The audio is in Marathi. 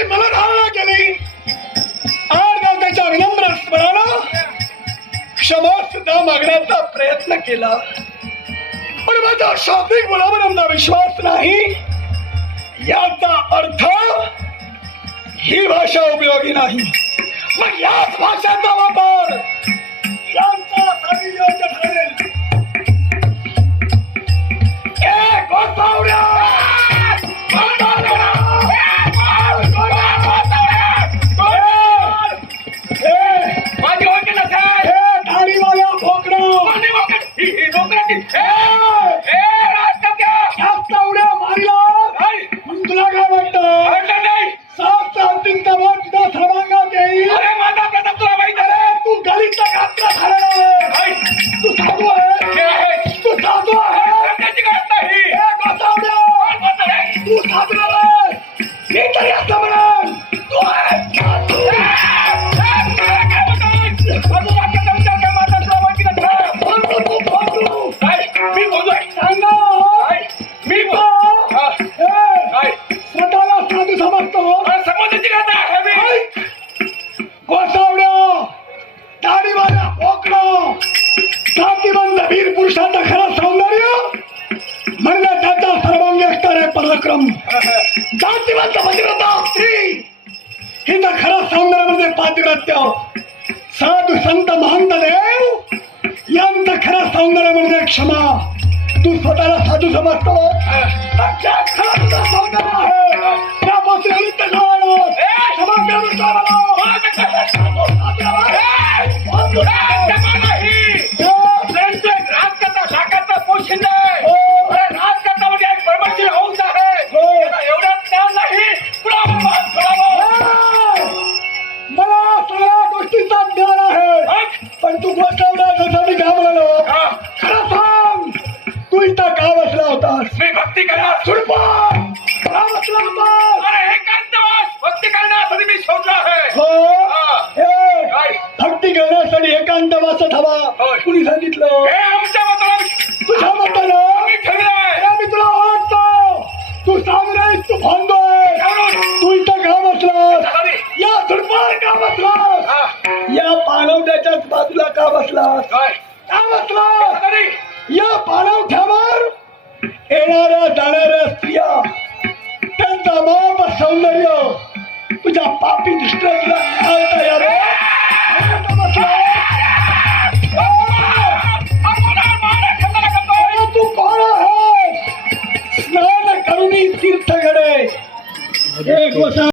त्यांनी मला धारणा केली आणि त्याच्या विनम्र स्मरणाला क्षमा सुद्धा मागण्याचा प्रयत्न केला, पण माझा शाब्दिक बोलावरंदा विश्वास नाही याचा अर्थ ही भाषा उपयोगी नाही. मग याच भाषेचा वापर यांच्यासाठी योग्य ठरेल. पुरुषाचं खरं सौंदर्य म्हणजे त्याचा सर्वांगी असणारे पराक्रम. जातीवंत पतिव्रता स्त्री हिचं खरं सौंदर्य म्हणजे पातिव्रत्य. साधू संत महंत देव यांचं खरं सौंदर्य म्हणजे क्षमा. तू स्वतःला साधू समजतो, खरं तुझं सौंदर्य आहे त्यापासून अलिप्त झाला. क्षमा पण तू गोष्टी का म्हणालो खरं सांग, तू इथं का बसला होतास? मी भक्ती करणार सुरपान का बसला होतास? अरे एकांतवास भक्ती करण्यासाठी मी शोधला आहे. भक्ती करण्यासाठी एकांतवासात हवा. कुणी सांगितलं? हे आमच्या मताला तुझ्या मताला मी ठरलंय. मी तुला ओळखतो. तू सांगणार तू भांडतोय. तू इथं का बसलास? या सुरपान का बसलास? या पाणवठ्याच्याच बाजूला का बसलास? का बसलास? या पाणवठ्यावर येणाऱ्या जाणाऱ्या स्त्रिया त्यांचा माप सौंदर्य तुझ्या पापी दृष्टीला तयार तू कोण आहे? स्नान करून तीर्थ घडे एक